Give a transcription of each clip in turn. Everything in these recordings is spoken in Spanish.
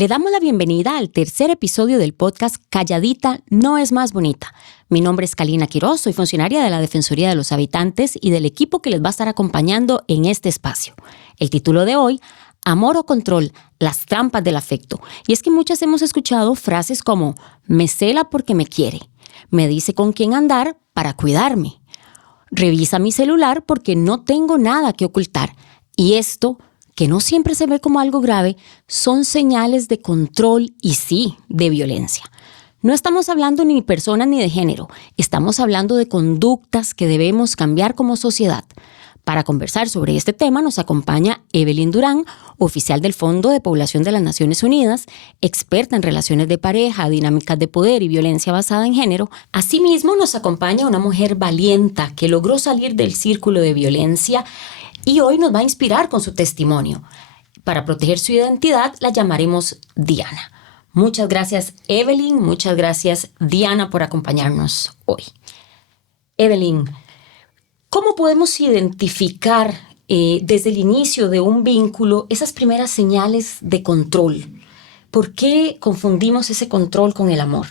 Le damos la bienvenida al tercer episodio del podcast Calladita no es más bonita. Mi nombre es Kalina Quiroz, soy funcionaria de la Defensoría de los Habitantes y del equipo que les va a estar acompañando en este espacio. El título de hoy, Amor o Control, las trampas del afecto. Y es que muchas hemos escuchado frases como, me cela porque me quiere, me dice con quién andar para cuidarme, revisa mi celular porque no tengo nada que ocultar. Y esto, que no siempre se ve como algo grave, son señales de control y sí, de violencia. No estamos hablando ni de personas ni de género, estamos hablando de conductas que debemos cambiar como sociedad. Para conversar sobre este tema nos acompaña Evelyn Durán, oficial del Fondo de Población de las Naciones Unidas, experta en relaciones de pareja, dinámicas de poder y violencia basada en género. Asimismo nos acompaña una mujer valiente que logró salir del círculo de violencia y hoy nos va a inspirar con su testimonio. Para proteger su identidad la llamaremos Diana. Muchas gracias Evelyn, muchas gracias Diana por acompañarnos hoy. Evelyn, ¿cómo podemos identificar desde el inicio de un vínculo esas primeras señales de control? ¿Por qué confundimos ese control con el amor?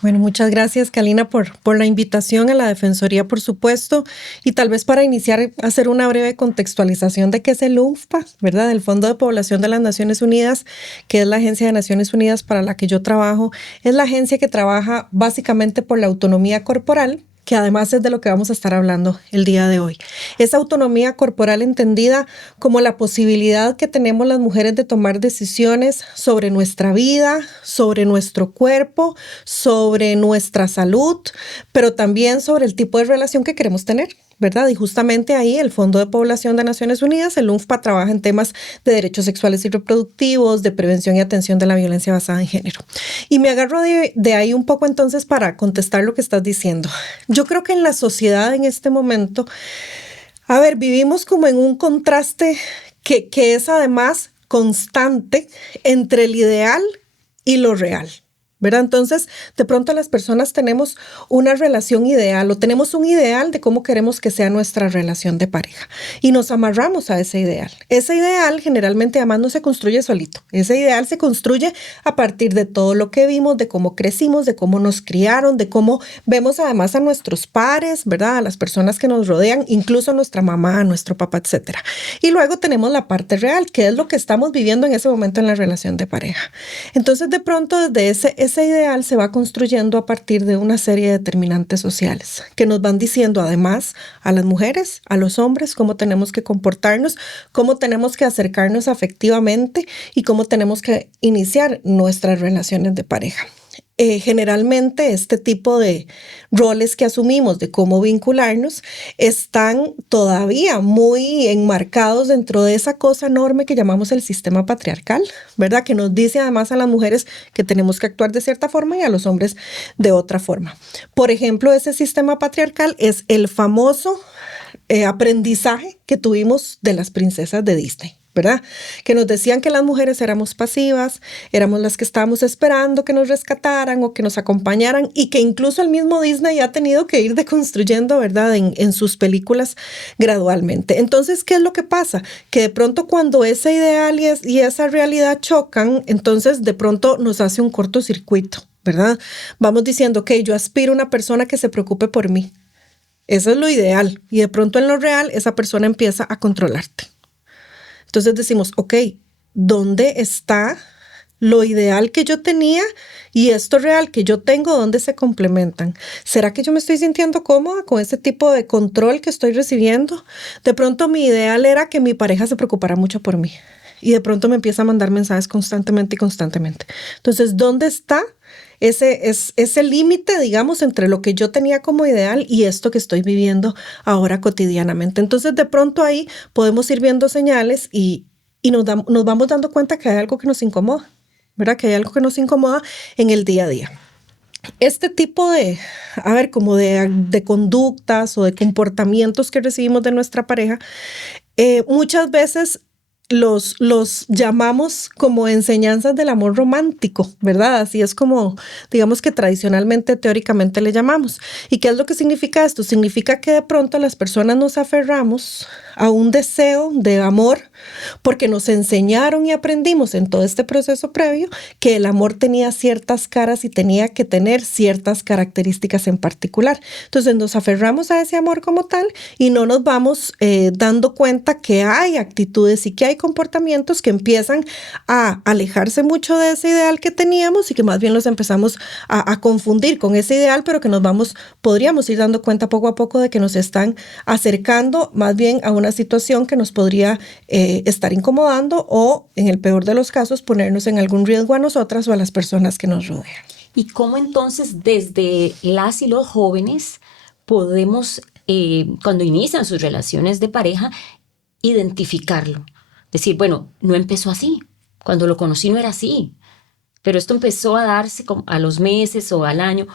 Bueno, muchas gracias, Kalina, por la invitación a la Defensoría, por supuesto. Y tal vez para iniciar, hacer una breve contextualización de qué es el UNFPA, ¿verdad? El Fondo de Población de las Naciones Unidas, que es la agencia de Naciones Unidas para la que yo trabajo. Es la agencia que trabaja básicamente por la autonomía corporal, que además es de lo que vamos a estar hablando el día de hoy. Esa autonomía corporal entendida como la posibilidad que tenemos las mujeres de tomar decisiones sobre nuestra vida, sobre nuestro cuerpo, sobre nuestra salud, pero también sobre el tipo de relación que queremos tener, ¿verdad? Y justamente ahí el Fondo de Población de Naciones Unidas, el UNFPA, trabaja en temas de derechos sexuales y reproductivos, de prevención y atención de la violencia basada en género. Y me agarro de ahí un poco entonces para contestar lo que estás diciendo. Yo creo que en la sociedad en este momento, vivimos como en un contraste que es además constante entre el ideal y lo real, ¿verdad? Entonces, de pronto las personas tenemos una relación ideal o tenemos un ideal de cómo queremos que sea nuestra relación de pareja y nos amarramos a ese ideal. Ese ideal generalmente además no se construye solito. Ese ideal se construye a partir de todo lo que vimos, de cómo crecimos, de cómo nos criaron, de cómo vemos además a nuestros pares, ¿verdad? A las personas que nos rodean, incluso a nuestra mamá, a nuestro papá, etc. Y luego tenemos la parte real, que es lo que estamos viviendo en ese momento en la relación de pareja. Entonces, de pronto, desde ese ideal se va construyendo a partir de una serie de determinantes sociales que nos van diciendo además a las mujeres, a los hombres, cómo tenemos que comportarnos, cómo tenemos que acercarnos afectivamente y cómo tenemos que iniciar nuestras relaciones de pareja. Generalmente este tipo de roles que asumimos de cómo vincularnos están todavía muy enmarcados dentro de esa cosa enorme que llamamos el sistema patriarcal, ¿verdad? Que nos dice además a las mujeres que tenemos que actuar de cierta forma y a los hombres de otra forma. Por ejemplo, ese sistema patriarcal es el famoso aprendizaje que tuvimos de las princesas de Disney, ¿verdad? Que nos decían que las mujeres éramos pasivas, éramos las que estábamos esperando que nos rescataran o que nos acompañaran y que incluso el mismo Disney ha tenido que ir deconstruyendo, ¿verdad? En sus películas gradualmente. Entonces, ¿qué es lo que pasa? Que de pronto cuando ese ideal y esa realidad chocan, entonces de pronto nos hace un cortocircuito, ¿verdad? Vamos diciendo, ok, yo aspiro a una persona que se preocupe por mí. Eso es lo ideal. Y de pronto en lo real, esa persona empieza a controlarte. Entonces decimos, ok, ¿dónde está lo ideal que yo tenía y esto real que yo tengo? ¿Dónde se complementan? ¿Será que yo me estoy sintiendo cómoda con este tipo de control que estoy recibiendo? De pronto mi ideal era que mi pareja se preocupara mucho por mí y de pronto me empieza a mandar mensajes constantemente. Entonces, ¿dónde está ese límite, digamos, entre lo que yo tenía como ideal y esto que estoy viviendo ahora cotidianamente? Entonces, de pronto ahí podemos ir viendo señales y nos vamos dando cuenta que hay algo que nos incomoda, ¿verdad? Que hay algo que nos incomoda en el día a día. Este tipo de conductas o de comportamientos que recibimos de nuestra pareja, muchas veces los llamamos como enseñanzas del amor romántico, ¿verdad? Así es como, digamos que tradicionalmente, teóricamente le llamamos. ¿Y qué es lo que significa esto? Significa que de pronto las personas nos aferramos a un deseo de amor porque nos enseñaron y aprendimos en todo este proceso previo que el amor tenía ciertas caras y tenía que tener ciertas características en particular. Entonces nos aferramos a ese amor como tal y no nos vamos dando cuenta que hay actitudes y que hay comportamientos que empiezan a alejarse mucho de ese ideal que teníamos y que más bien los empezamos a confundir con ese ideal, pero que podríamos ir dando cuenta poco a poco de que nos están acercando más bien a una situación que nos podría estar incomodando o, en el peor de los casos, ponernos en algún riesgo a nosotras o a las personas que nos rodean. ¿Y cómo entonces desde las y los jóvenes podemos, cuando inician sus relaciones de pareja, identificarlo? Decir, bueno, no empezó así. Cuando lo conocí no era así. Pero esto empezó a darse a los meses o al año.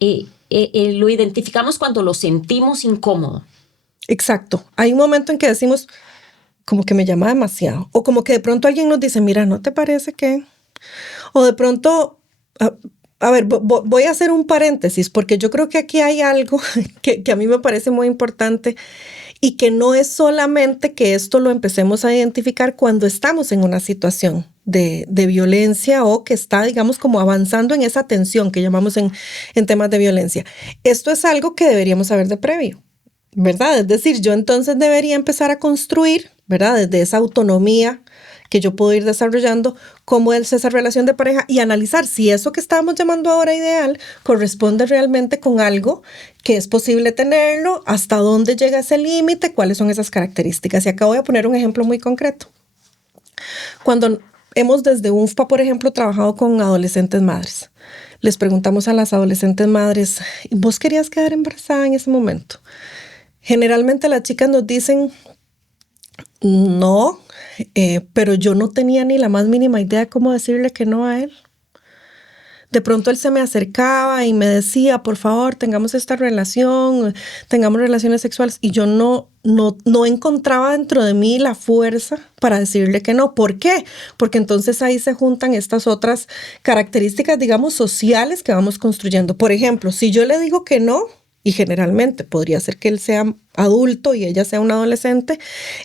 Lo identificamos cuando lo sentimos incómodo. Exacto. Hay un momento en que decimos, como que me llama demasiado. O como que de pronto alguien nos dice, mira, ¿no te parece que? O de pronto, a ver, voy a hacer un paréntesis, porque yo creo que aquí hay algo que a mí me parece muy importante y que no es solamente que esto lo empecemos a identificar cuando estamos en una situación de violencia o que está, digamos, como avanzando en esa tensión que llamamos en temas de violencia. Esto es algo que deberíamos saber de previo, ¿verdad? Es decir, yo entonces debería empezar a construir, ¿verdad? Desde esa autonomía que yo puedo ir desarrollando, cómo es esa relación de pareja y analizar si eso que estábamos llamando ahora ideal corresponde realmente con algo que es posible tenerlo, hasta dónde llega ese límite, cuáles son esas características. Y acá voy a poner un ejemplo muy concreto. Cuando hemos desde UNFPA, por ejemplo, trabajado con adolescentes madres, les preguntamos a las adolescentes madres, ¿vos querías quedar embarazada en ese momento? Generalmente las chicas nos dicen, no, pero yo no tenía ni la más mínima idea de cómo decirle que no a él. De pronto él se me acercaba y me decía, por favor, tengamos esta relación, tengamos relaciones sexuales. Y yo no encontraba dentro de mí la fuerza para decirle que no. ¿Por qué? Porque entonces ahí se juntan estas otras características, digamos, sociales que vamos construyendo. Por ejemplo, si yo le digo que no, y generalmente podría ser que él sea adulto y ella sea una adolescente,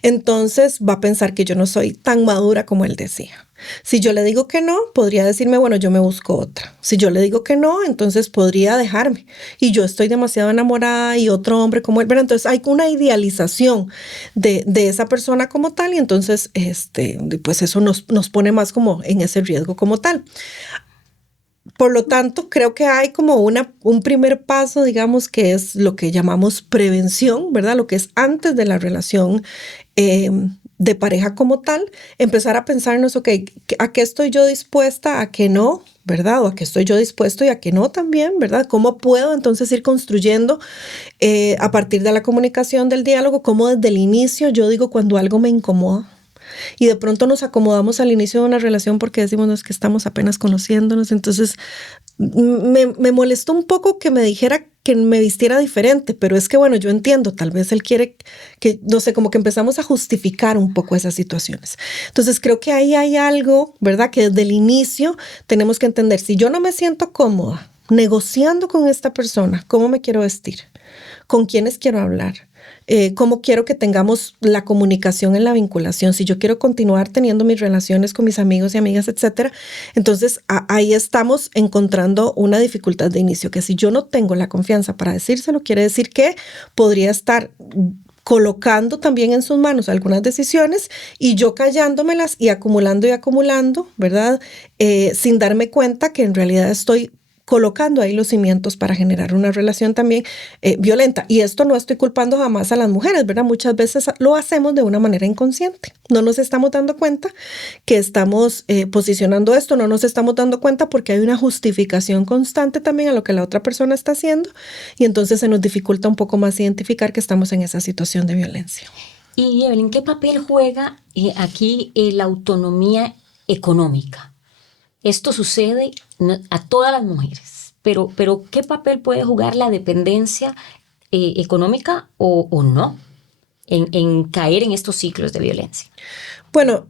entonces va a pensar que yo no soy tan madura como él decía. Si yo le digo que no, podría decirme, bueno, yo me busco otra. Si yo le digo que no, entonces podría dejarme. Y yo estoy demasiado enamorada y otro hombre como él. Pero entonces hay una idealización de esa persona como tal y entonces pues eso nos pone más como en ese riesgo como tal. Por lo tanto, creo que hay como un primer paso, digamos, que es lo que llamamos prevención, ¿verdad? Lo que es antes de la relación de pareja como tal, empezar a pensarnos, ok, ¿a qué estoy yo dispuesta? ¿A qué no? ¿Verdad? ¿O a qué estoy yo dispuesto y a qué no también? ¿Verdad? ¿Cómo puedo entonces ir construyendo a partir de la comunicación, del diálogo, cómo desde el inicio yo digo cuando algo me incomoda? Y de pronto nos acomodamos al inicio de una relación porque decimos, no, es que estamos apenas conociéndonos. Entonces me molestó un poco que me dijera que me vistiera diferente, pero es que bueno, yo entiendo, tal vez él quiere que, no sé, como que empezamos a justificar un poco esas situaciones. Entonces creo que ahí hay algo, ¿verdad? Que desde el inicio tenemos que entender, si yo no me siento cómoda negociando con esta persona, ¿cómo me quiero vestir? ¿Con quiénes quiero hablar? ¿Cómo quiero que tengamos la comunicación en la vinculación? Si yo quiero continuar teniendo mis relaciones con mis amigos y amigas, etcétera, entonces ahí estamos encontrando una dificultad de inicio, que si yo no tengo la confianza para decírselo, quiere decir que podría estar colocando también en sus manos algunas decisiones y yo callándomelas y acumulando, ¿verdad? Sin darme cuenta que en realidad estoy colocando ahí los cimientos para generar una relación también violenta. Y esto no estoy culpando jamás a las mujeres, ¿verdad? Muchas veces lo hacemos de una manera inconsciente. No nos estamos dando cuenta que estamos posicionando esto, no nos estamos dando cuenta porque hay una justificación constante también a lo que la otra persona está haciendo y entonces se nos dificulta un poco más identificar que estamos en esa situación de violencia. Y Evelyn, ¿qué papel juega aquí la autonomía económica? Esto sucede a todas las mujeres, pero ¿qué papel puede jugar la dependencia económica o no en caer en estos ciclos de violencia? Bueno,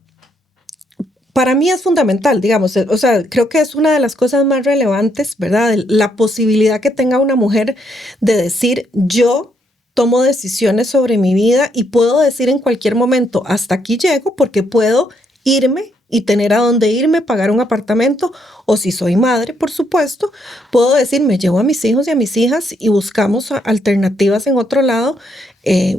para mí es fundamental, digamos, o sea, creo que es una de las cosas más relevantes, ¿verdad? La posibilidad que tenga una mujer de decir, yo tomo decisiones sobre mi vida y puedo decir en cualquier momento, hasta aquí llego porque puedo irme y tener a dónde irme, pagar un apartamento, o si soy madre, por supuesto, puedo decir, me llevo a mis hijos y a mis hijas y buscamos alternativas en otro lado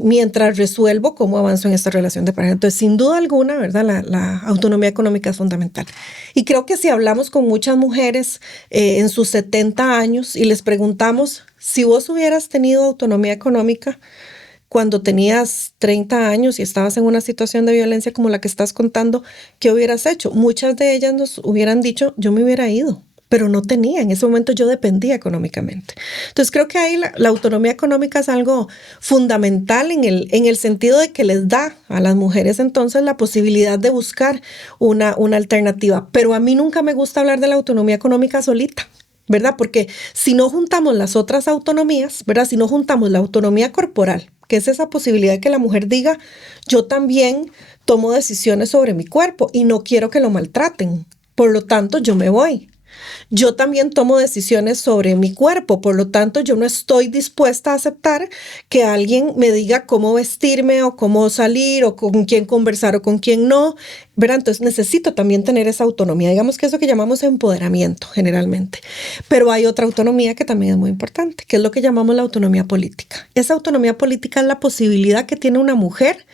mientras resuelvo cómo avanzo en esta relación de pareja. Entonces, sin duda alguna, ¿verdad? La autonomía económica es fundamental. Y creo que si hablamos con muchas mujeres en sus 70 años y les preguntamos, si vos hubieras tenido autonomía económica cuando tenías 30 años y estabas en una situación de violencia como la que estás contando, ¿qué hubieras hecho? Muchas de ellas nos hubieran dicho, yo me hubiera ido, pero no tenía. En ese momento yo dependía económicamente. Entonces creo que ahí la autonomía económica es algo fundamental en el sentido de que les da a las mujeres entonces la posibilidad de buscar una alternativa. Pero a mí nunca me gusta hablar de la autonomía económica solita, ¿verdad? Porque si no juntamos las otras autonomías, ¿verdad? Si no juntamos la autonomía corporal, que es esa posibilidad de que la mujer diga, yo también tomo decisiones sobre mi cuerpo y no quiero que lo maltraten, por lo tanto yo me voy. Yo también tomo decisiones sobre mi cuerpo, por lo tanto yo no estoy dispuesta a aceptar que alguien me diga cómo vestirme o cómo salir o con quién conversar o con quién no, ¿verdad? Entonces necesito también tener esa autonomía, digamos que es lo que llamamos empoderamiento generalmente, pero hay otra autonomía que también es muy importante, que es lo que llamamos la autonomía política. Esa autonomía política es la posibilidad que tiene una mujer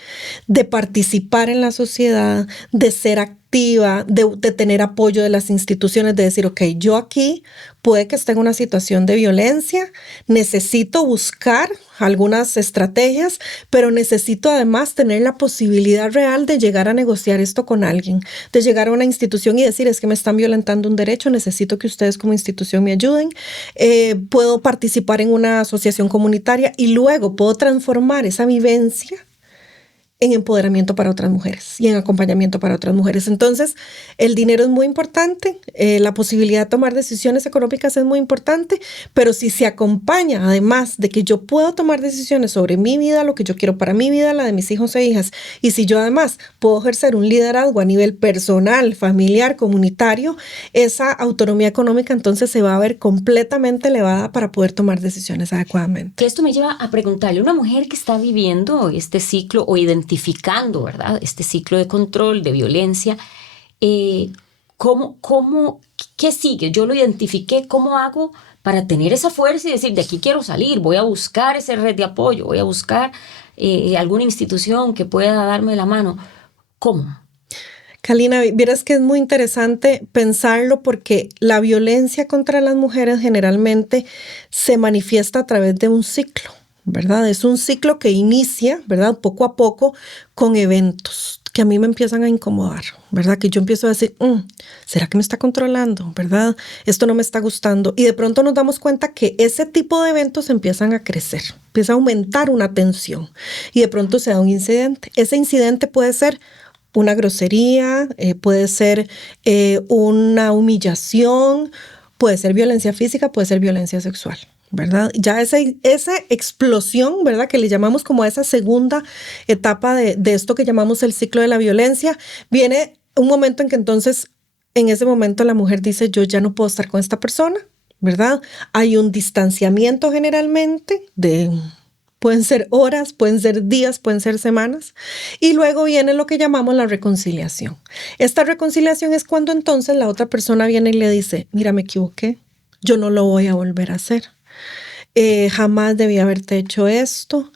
de participar en la sociedad, de ser activa, de tener apoyo de las instituciones, de decir, ok, yo aquí puede que esté en una situación de violencia, necesito buscar algunas estrategias, pero necesito además tener la posibilidad real de llegar a negociar esto con alguien, de llegar a una institución y decir, es que me están violentando un derecho, necesito que ustedes como institución me ayuden, puedo participar en una asociación comunitaria y luego puedo transformar esa vivencia en empoderamiento para otras mujeres y en acompañamiento para otras mujeres. Entonces, el dinero es muy importante, la posibilidad de tomar decisiones económicas es muy importante, pero si se acompaña además de que yo puedo tomar decisiones sobre mi vida, lo que yo quiero para mi vida, la de mis hijos e hijas, y si yo además puedo ejercer un liderazgo a nivel personal, familiar, comunitario, esa autonomía económica entonces se va a ver completamente elevada para poder tomar decisiones adecuadamente. Que esto me lleva a preguntarle, una mujer que está viviendo este ciclo o identificando, ¿verdad? Este ciclo de control, de violencia, ¿qué sigue? Yo lo identifiqué, ¿cómo hago para tener esa fuerza y decir, de aquí quiero salir, voy a buscar esa red de apoyo, voy a buscar alguna institución que pueda darme la mano? ¿Cómo? Kalina, vieras que es muy interesante pensarlo porque la violencia contra las mujeres generalmente se manifiesta a través de un ciclo, ¿verdad? Es un ciclo que inicia, ¿verdad? Poco a poco con eventos que a mí me empiezan a incomodar, ¿verdad? Que yo empiezo a decir, ¿será que me está controlando? ¿Verdad? Esto no me está gustando. Y de pronto nos damos cuenta que ese tipo de eventos empiezan a crecer, empieza a aumentar una tensión y de pronto se da un incidente. Ese incidente puede ser una grosería, puede ser una humillación, puede ser violencia física, puede ser violencia sexual, ¿verdad? Ya esa explosión, ¿verdad? Que le llamamos como esa segunda etapa de esto que llamamos el ciclo de la violencia, viene un momento en que entonces, en ese momento la mujer dice, yo ya no puedo estar con esta persona, ¿verdad? Hay un distanciamiento generalmente pueden ser horas, pueden ser días, pueden ser semanas. Y luego viene lo que llamamos la reconciliación. Esta reconciliación es cuando entonces la otra persona viene y le dice, mira, me equivoqué, yo no lo voy a volver a hacer. Jamás debí haberte hecho esto.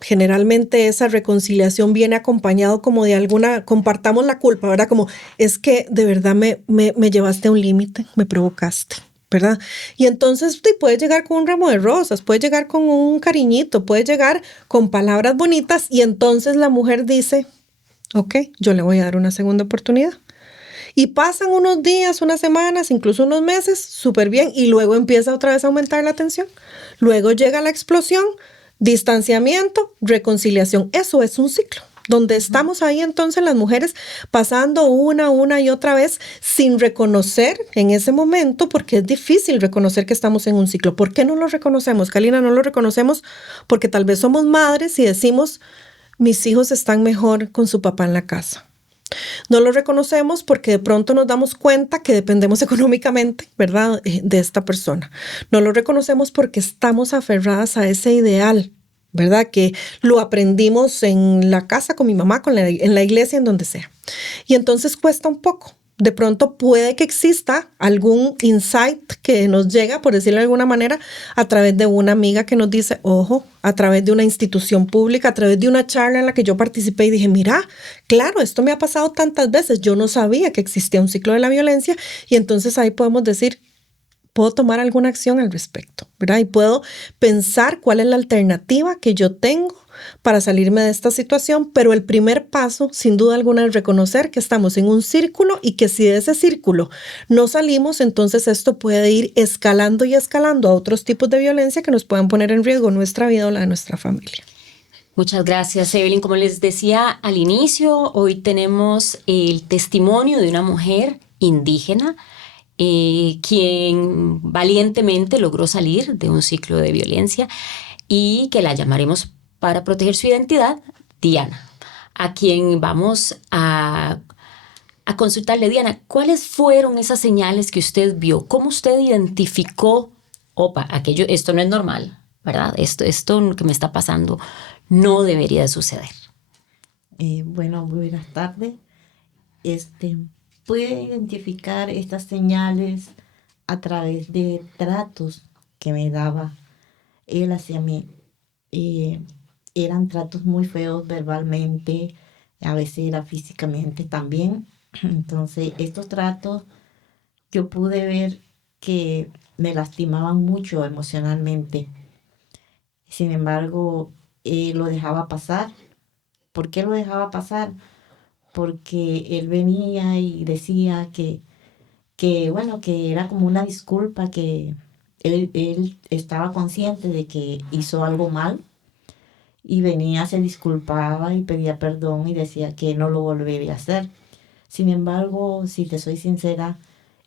Generalmente esa reconciliación viene acompañado como de alguna, compartamos la culpa, ¿verdad? Como es que de verdad me llevaste a un límite, me provocaste, ¿verdad? Y entonces puede llegar con un ramo de rosas, puede llegar con un cariñito, puede llegar con palabras bonitas y entonces la mujer dice, ok, yo le voy a dar una segunda oportunidad. Y pasan unos días, unas semanas, incluso unos meses, súper bien, y luego empieza otra vez a aumentar la tensión. Luego llega la explosión, distanciamiento, reconciliación. Eso es un ciclo, donde estamos ahí entonces las mujeres pasando una y otra vez sin reconocer en ese momento, porque es difícil reconocer que estamos en un ciclo. ¿Por qué no lo reconocemos, Kalina? No lo reconocemos porque tal vez somos madres y decimos, mis hijos están mejor con su papá en la casa. No lo reconocemos porque de pronto nos damos cuenta que dependemos económicamente, ¿verdad?, de esta persona. No lo reconocemos porque estamos aferradas a ese ideal, ¿verdad?, que lo aprendimos en la casa con mi mamá, en la iglesia, en donde sea. Y entonces cuesta un poco. De pronto puede que exista algún insight que nos llega, por decirlo de alguna manera, a través de una amiga que nos dice, ojo, a través de una institución pública, a través de una charla en la que yo participé y dije, mira, claro, esto me ha pasado tantas veces, yo no sabía que existía un ciclo de la violencia y entonces ahí podemos decir, puedo tomar alguna acción al respecto, ¿verdad? Y puedo pensar cuál es la alternativa que yo tengo para salirme de esta situación, pero el primer paso, sin duda alguna, es reconocer que estamos en un círculo y que si de ese círculo no salimos, entonces esto puede ir escalando y escalando a otros tipos de violencia que nos puedan poner en riesgo nuestra vida o la de nuestra familia. Muchas gracias, Evelyn. Como les decía al inicio, hoy tenemos el testimonio de una mujer indígena quien valientemente logró salir de un ciclo de violencia y que la llamaremos para proteger su identidad, Diana, a quien vamos a consultarle. Diana, ¿cuáles fueron esas señales que usted vio? ¿Cómo usted identificó, opa, esto no es normal, ¿verdad? Esto que me está pasando no debería de suceder? Bueno, buenas tardes. Pude identificar estas señales a través de tratos que me daba él hacia mí. Eran tratos muy feos verbalmente, a veces era físicamente también. Entonces, estos tratos yo pude ver que me lastimaban mucho emocionalmente. Sin embargo, lo dejaba pasar. ¿Por qué lo dejaba pasar? Porque él venía y decía bueno, que era como una disculpa, que él estaba consciente de que hizo algo mal y venía, se disculpaba y pedía perdón y decía que no lo volvería a hacer. Sin embargo, si te soy sincera,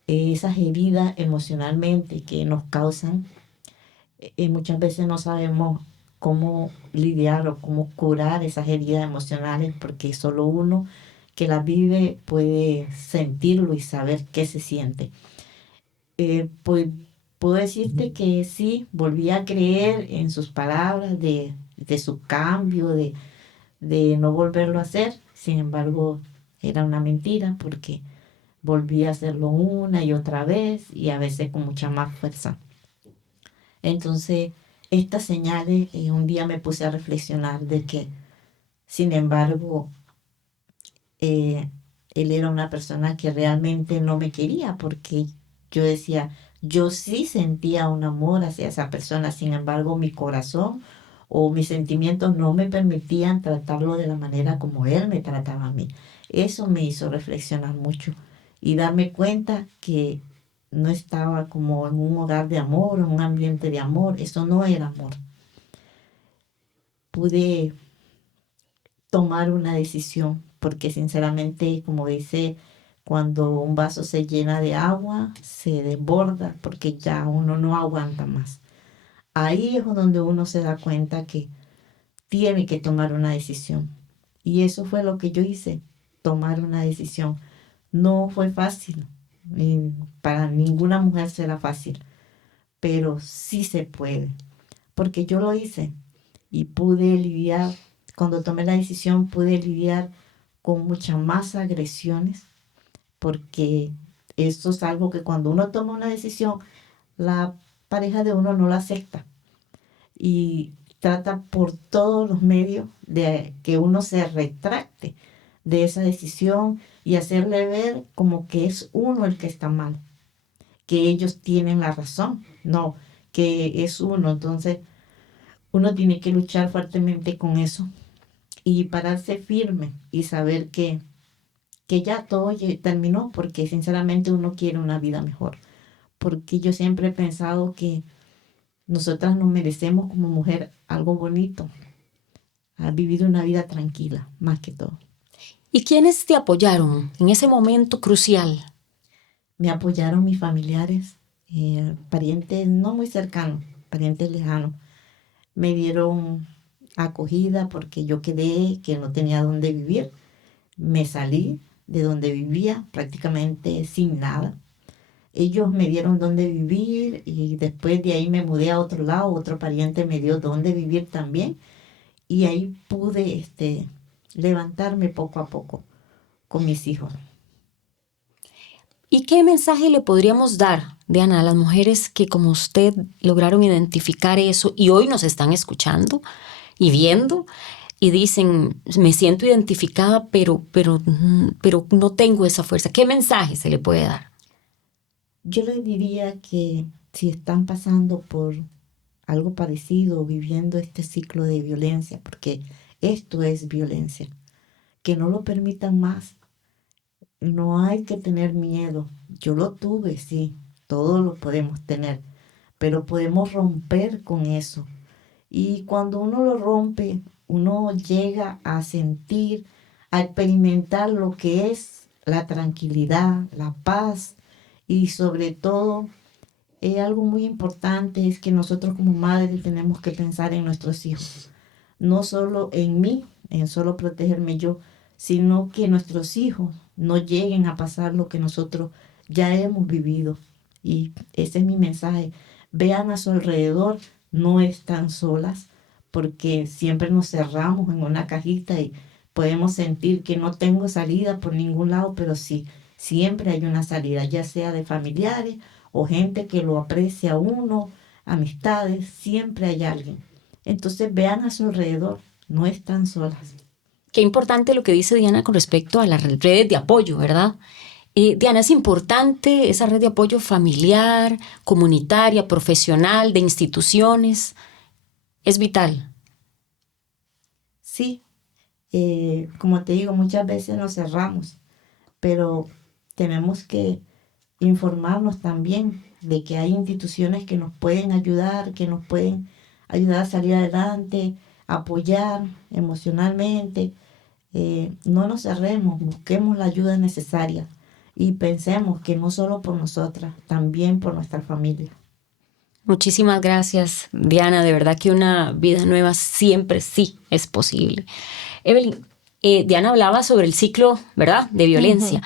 esas heridas emocionalmente que nos causan, muchas veces no sabemos cómo lidiar o cómo curar esas heridas emocionales, porque solo uno que las vive puede sentirlo y saber qué se siente. Pues puedo decirte que sí, volví a creer en sus palabras de su cambio, de no volverlo a hacer. Sin embargo, era una mentira porque volví a hacerlo una y otra vez y a veces con mucha más fuerza. Entonces, estas señales, un día me puse a reflexionar de que, sin embargo, él era una persona que realmente no me quería, porque yo decía, yo sí sentía un amor hacia esa persona, sin embargo, mi corazón o mis sentimientos no me permitían tratarlo de la manera como él me trataba a mí. Eso me hizo reflexionar mucho y darme cuenta que no estaba como en un hogar de amor, en un ambiente de amor. Eso no era amor. Pude tomar una decisión, porque sinceramente, como dice, cuando un vaso se llena de agua, se desborda, porque ya uno no aguanta más. Ahí es donde uno se da cuenta que tiene que tomar una decisión. Y eso fue lo que yo hice, tomar una decisión. No fue fácil, para ninguna mujer será fácil, pero sí se puede, porque yo lo hice y pude lidiar, cuando tomé la decisión pude lidiar con muchas más agresiones, porque esto es algo que cuando uno toma una decisión, la pareja de uno no la acepta y trata por todos los medios de que uno se retracte de esa decisión y hacerle ver como que es uno el que está mal, que ellos tienen la razón, no, que es uno. Entonces, uno tiene que luchar fuertemente con eso y pararse firme y saber que ya todo terminó, porque sinceramente uno quiere una vida mejor. Porque yo siempre he pensado que nosotras nos merecemos como mujer algo bonito, a vivir una vida tranquila, más que todo. ¿Y quiénes te apoyaron en ese momento crucial? Me apoyaron mis familiares, parientes no muy cercanos, parientes lejanos. Me dieron acogida porque yo quedé que no tenía dónde vivir. Me salí, de donde vivía, prácticamente sin nada. Ellos me dieron dónde vivir y después de ahí me mudé a otro lado, otro pariente me dio dónde vivir también y ahí pude levantarme poco a poco con mis hijos. ¿Y qué mensaje le podríamos dar, Diana, a las mujeres que como usted lograron identificar eso y hoy nos están escuchando y viendo y dicen, me siento identificada, pero no tengo esa fuerza? ¿Qué mensaje se le puede dar? Yo les diría que si están pasando por algo parecido, viviendo este ciclo de violencia, porque esto es violencia, que no lo permitan más. No hay que tener miedo. Yo lo tuve, sí, todos lo podemos tener, pero podemos romper con eso. Y cuando uno lo rompe, uno llega a sentir, a experimentar lo que es la tranquilidad, la paz y sobre todo, algo muy importante es que nosotros como madres tenemos que pensar en nuestros hijos, no solo en mí, en solo protegerme yo, sino que nuestros hijos no lleguen a pasar lo que nosotros ya hemos vivido. Y ese es mi mensaje. Vean a su alrededor, no están solas, porque siempre nos cerramos en una cajita y podemos sentir que no tengo salida por ningún lado, pero sí, siempre hay una salida, ya sea de familiares o gente que lo aprecia a uno, amistades, siempre hay alguien. Entonces vean a su alrededor, no están solas. Qué importante lo que dice Diana con respecto a las redes de apoyo, ¿verdad? Diana, ¿es importante esa red de apoyo familiar, comunitaria, profesional, de instituciones? Es vital. Sí, como te digo, muchas veces nos cerramos, pero tenemos que informarnos también de que hay instituciones que nos pueden ayudar, que nos pueden ayudar a salir adelante, apoyar emocionalmente. No nos cerremos, busquemos la ayuda necesaria y pensemos que no solo por nosotras, también por nuestra familia. Muchísimas gracias, Diana. De verdad que una vida nueva siempre sí es posible. Evelyn, Diana hablaba sobre el ciclo, ¿verdad?, de violencia.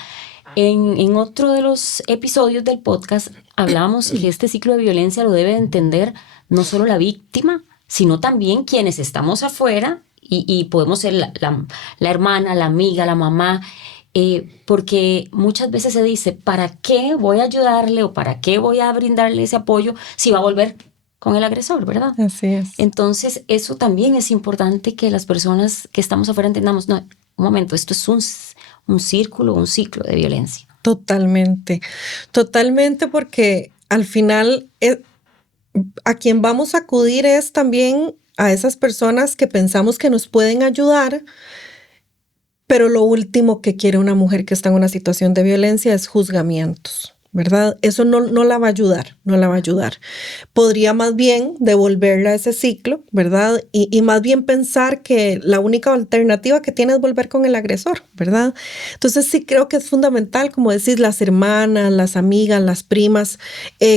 En otro de los episodios del podcast hablábamos que este ciclo de violencia lo debe entender no solo la víctima, sino también quienes estamos afuera y podemos ser la hermana, la amiga, la mamá, porque muchas veces se dice, ¿para qué voy a ayudarle o para qué voy a brindarle ese apoyo si va a volver con el agresor, ¿verdad? Así es. Entonces, eso también es importante que las personas que estamos afuera entendamos, no, un momento, esto es un círculo, un ciclo de violencia. Totalmente, totalmente, porque al final a quien vamos a acudir es también a esas personas que pensamos que nos pueden ayudar, pero lo último que quiere una mujer que está en una situación de violencia es juzgamientos, ¿verdad? Eso no la va a ayudar, no la va a ayudar. Podría más bien devolverla a ese ciclo, ¿verdad? Y más bien pensar que la única alternativa que tiene es volver con el agresor, ¿verdad? Entonces sí creo que es fundamental, como decís, las hermanas, las amigas, las primas.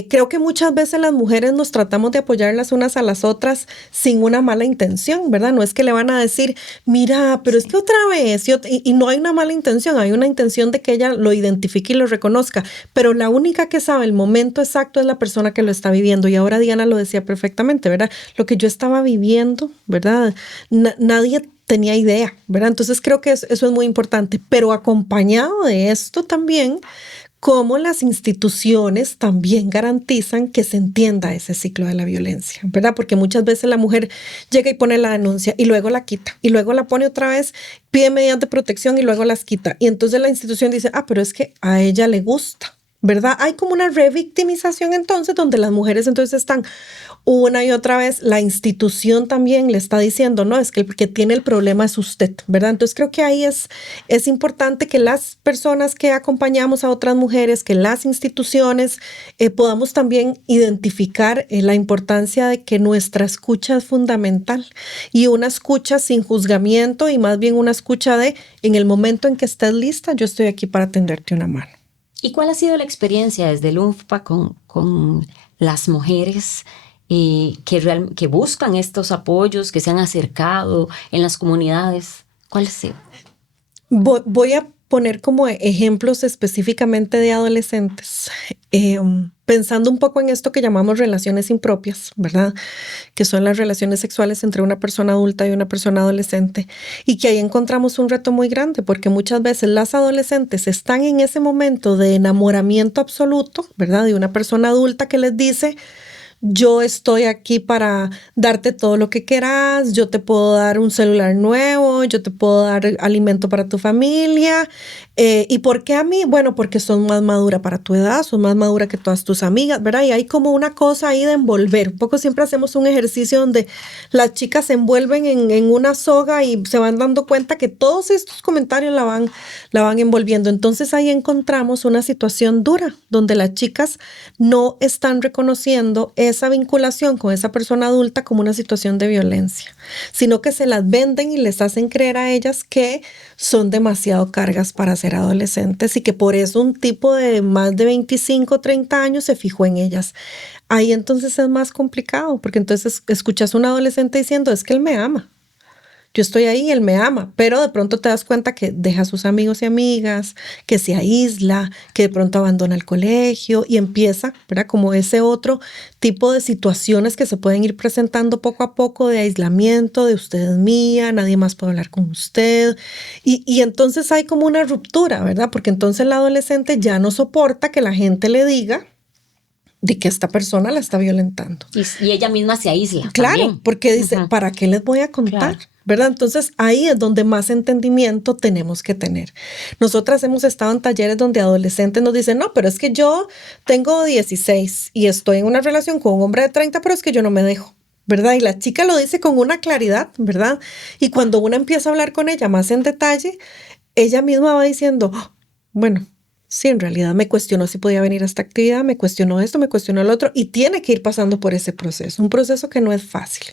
Creo que muchas veces las mujeres nos tratamos de apoyar las unas a las otras sin una mala intención, ¿verdad? No es que le van a decir, mira, pero es que otra vez, y no hay una mala intención, hay una intención de que ella lo identifique y lo reconozca, pero la única que sabe el momento exacto es la persona que lo está viviendo. Y ahora Diana lo decía perfectamente, ¿verdad? Lo que yo estaba viviendo, ¿verdad? Nadie tenía idea, ¿verdad? Entonces creo que eso es muy importante, pero acompañado de esto también, cómo las instituciones también garantizan que se entienda ese ciclo de la violencia, ¿verdad? Porque muchas veces la mujer llega y pone la denuncia y luego la quita y luego la pone otra vez, pide medidas de protección y luego las quita. Y entonces la institución dice, pero es que a ella le gusta, ¿verdad? Hay como una revictimización entonces donde las mujeres entonces están una y otra vez, la institución también le está diciendo, no, es que el que tiene el problema es usted, ¿verdad? Entonces creo que ahí es importante que las personas que acompañamos a otras mujeres, que las instituciones podamos también identificar la importancia de que nuestra escucha es fundamental y una escucha sin juzgamiento y más bien una escucha de, en el momento en que estés lista, yo estoy aquí para tenderte una mano. ¿Y cuál ha sido la experiencia desde el UNFPA con las mujeres que buscan estos apoyos, que se han acercado en las comunidades? ¿Cuál ha sido? Voy a poner como ejemplos específicamente de adolescentes, pensando un poco en esto que llamamos relaciones impropias, ¿verdad? Que son las relaciones sexuales entre una persona adulta y una persona adolescente, y que ahí encontramos un reto muy grande, porque muchas veces las adolescentes están en ese momento de enamoramiento absoluto, ¿verdad? De una persona adulta que les dice: yo estoy aquí para darte todo lo que quieras, yo te puedo dar un celular nuevo, yo te puedo dar alimento para tu familia. ¿Y por qué a mí? Bueno, porque sos más madura para tu edad, sos más madura que todas tus amigas, ¿verdad? Y hay como una cosa ahí de envolver. Un poco siempre hacemos un ejercicio donde las chicas se envuelven en una soga y se van dando cuenta que todos estos comentarios la van envolviendo. Entonces ahí encontramos una situación dura, donde las chicas no están reconociendo esa vinculación con esa persona adulta como una situación de violencia, sino que se las venden y les hacen creer a ellas que son demasiado cargas para ser adolescentes y que por eso un tipo de más de 25, 30 años se fijó en ellas. Ahí entonces es más complicado, porque entonces escuchas a un adolescente diciendo: es que él me ama. Yo estoy ahí, él me ama, pero de pronto te das cuenta que deja a sus amigos y amigas, que se aísla, que de pronto abandona el colegio y empieza, ¿verdad? Como ese otro tipo de situaciones que se pueden ir presentando poco a poco, de aislamiento, de usted es mía, nadie más puede hablar con usted. Y entonces hay como una ruptura, ¿verdad? Porque entonces el adolescente ya no soporta que la gente le diga de que esta persona la está violentando. Y ella misma se aísla. Claro, también. porque dice: ¿para qué les voy a contar? Claro. ¿Verdad? Entonces ahí es donde más entendimiento tenemos que tener. Nosotras hemos estado en talleres donde adolescentes nos dicen: no, pero es que yo tengo 16 y estoy en una relación con un hombre de 30, pero es que yo no me dejo, ¿verdad? Y la chica lo dice con una claridad, ¿verdad? Y cuando uno empieza a hablar con ella más en detalle, ella misma va diciendo: oh, bueno, sí, en realidad me cuestionó si podía venir a esta actividad, me cuestionó esto, me cuestionó el otro, y tiene que ir pasando por ese proceso, un proceso que no es fácil.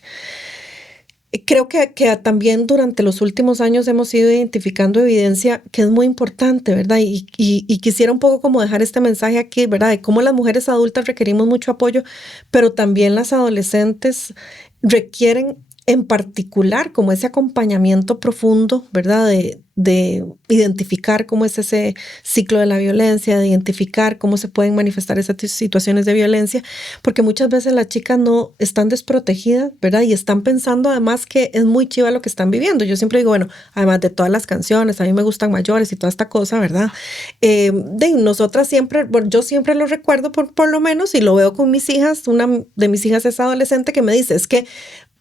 Creo que también durante los últimos años hemos ido identificando evidencia que es muy importante, ¿verdad? Y quisiera un poco como dejar este mensaje aquí, ¿verdad? De cómo las mujeres adultas requerimos mucho apoyo, pero también las adolescentes requieren en particular como ese acompañamiento profundo, ¿verdad? De identificar cómo es ese ciclo de la violencia, de identificar cómo se pueden manifestar esas situaciones de violencia, porque muchas veces las chicas no están desprotegidas, ¿verdad? Y están pensando además que es muy chiva lo que están viviendo. Yo siempre digo, bueno, además de todas las canciones, a mí me gustan mayores y toda esta cosa, ¿verdad? Nosotras siempre, bueno, yo siempre lo recuerdo por lo menos, y lo veo con mis hijas. Una de mis hijas es adolescente que me dice: es que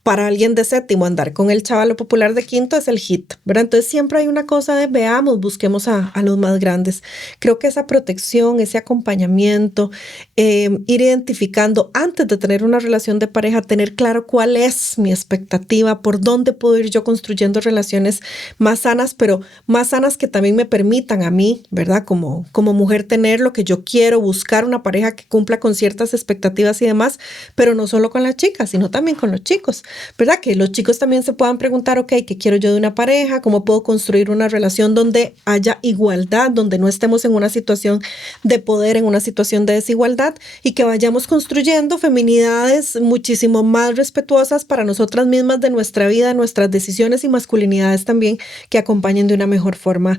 para alguien de séptimo andar con el chavalo popular de quinto es el hit, ¿verdad? Entonces siempre hay una cosa de veamos, busquemos a los más grandes. Creo que esa protección, ese acompañamiento, ir identificando antes de tener una relación de pareja, tener claro cuál es mi expectativa, por dónde puedo ir yo construyendo relaciones más sanas, pero más sanas que también me permitan a mí, ¿verdad? Como mujer tener lo que yo quiero, buscar una pareja que cumpla con ciertas expectativas y demás, pero no solo con las chicas, sino también con los chicos. ¿Verdad? Que los chicos también se puedan preguntar: ok, ¿qué quiero yo de una pareja? ¿Cómo puedo construir una relación donde haya igualdad, donde no estemos en una situación de poder, en una situación de desigualdad, y que vayamos construyendo feminidades muchísimo más respetuosas para nosotras mismas, de nuestra vida, nuestras decisiones, y masculinidades también que acompañen de una mejor forma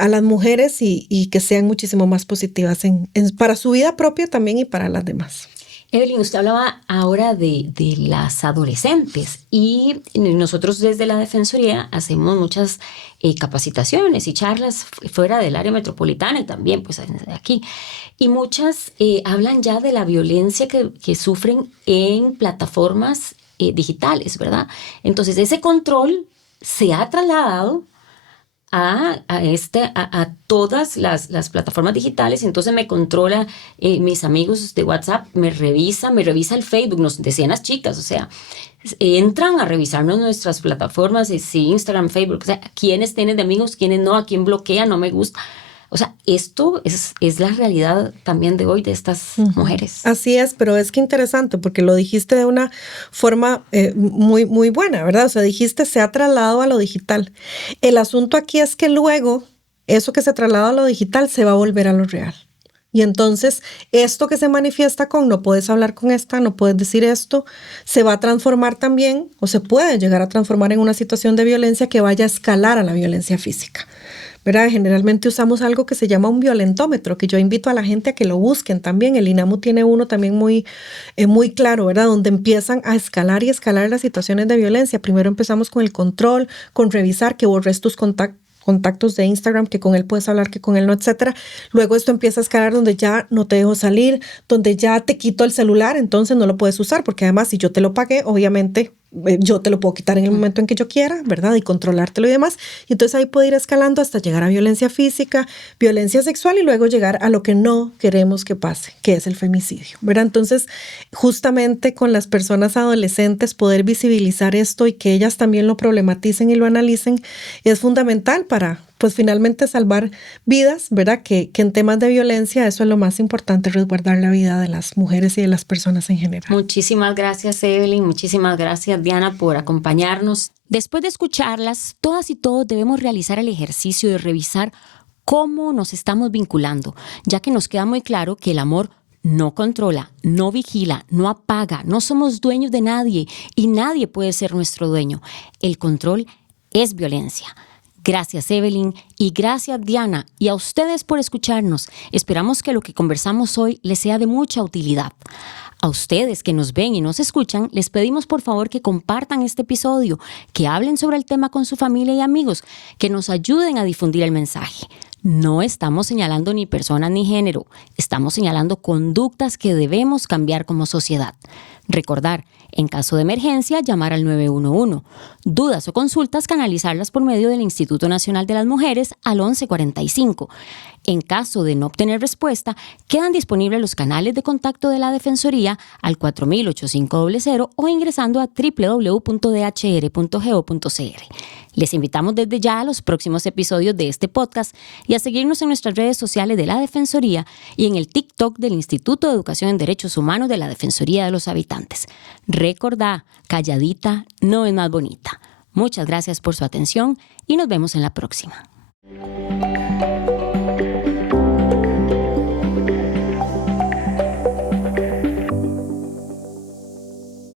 a las mujeres y que sean muchísimo más positivas para su vida propia también y para las demás? Evelyn, usted hablaba ahora de las adolescentes, y nosotros desde la Defensoría hacemos muchas capacitaciones y charlas fuera del área metropolitana y también pues aquí. Y muchas hablan ya de la violencia que sufren en plataformas digitales, ¿verdad? Entonces ese control se ha trasladado a todas las plataformas digitales. Entonces me controla mis amigos de WhatsApp, me revisa el Facebook, nos decían las chicas, o sea, entran a revisarnos nuestras plataformas, sí, Instagram, Facebook, o sea, quiénes tienen de amigos, quiénes no, a quién bloquea, no me gusta. O sea, esto es la realidad también de hoy de estas mujeres. Así es, pero es que interesante porque lo dijiste de una forma muy, muy buena, ¿verdad? O sea, dijiste se ha trasladado a lo digital. El asunto aquí es que luego eso que se traslada a lo digital se va a volver a lo real. Y entonces esto que se manifiesta con no puedes hablar con esta, no puedes decir esto, se va a transformar también, o se puede llegar a transformar en una situación de violencia que vaya a escalar a la violencia física. ¿verdad? Generalmente usamos algo que se llama un violentómetro, que yo invito a la gente a que lo busquen también. El INAMU tiene uno también muy claro, ¿verdad? Donde empiezan a escalar y escalar las situaciones de violencia. Primero empezamos con el control, con revisar que borres tus contactos de Instagram, que con él puedes hablar, que con él no, etcétera. Luego esto empieza a escalar donde ya no te dejo salir, donde ya te quito el celular, entonces no lo puedes usar, porque además si yo te lo pagué, obviamente yo te lo puedo quitar en el momento en que yo quiera, ¿verdad? Y controlártelo y demás. Y entonces ahí puede ir escalando hasta llegar a violencia física, violencia sexual y luego llegar a lo que no queremos que pase, que es el femicidio, ¿verdad? Entonces, justamente con las personas adolescentes, poder visibilizar esto y que ellas también lo problematicen y lo analicen es fundamental para, pues finalmente salvar vidas, ¿verdad? Que en temas de violencia eso es lo más importante, resguardar la vida de las mujeres y de las personas en general. Muchísimas gracias, Evelyn. Muchísimas gracias, Diana, por acompañarnos. Después de escucharlas, todas y todos debemos realizar el ejercicio de revisar cómo nos estamos vinculando, ya que nos queda muy claro que el amor no controla, no vigila, no apaga, no somos dueños de nadie y nadie puede ser nuestro dueño. El control es violencia. Gracias, Evelyn, y gracias, Diana, y a ustedes por escucharnos. Esperamos que lo que conversamos hoy les sea de mucha utilidad. A ustedes que nos ven y nos escuchan, les pedimos por favor que compartan este episodio, que hablen sobre el tema con su familia y amigos, que nos ayuden a difundir el mensaje. No estamos señalando ni personas ni género, estamos señalando conductas que debemos cambiar como sociedad. Recordar, en caso de emergencia, llamar al 911. Dudas o consultas, canalizarlas por medio del Instituto Nacional de las Mujeres al 1145. En caso de no obtener respuesta, quedan disponibles los canales de contacto de la Defensoría al 4800 o ingresando a www.dhr.go.cr. Les invitamos desde ya a los próximos episodios de este podcast y a seguirnos en nuestras redes sociales de la Defensoría y en el TikTok del Instituto de Educación en Derechos Humanos de la Defensoría de los Habitantes. Recordá, calladita no es más bonita. Muchas gracias por su atención y nos vemos en la próxima.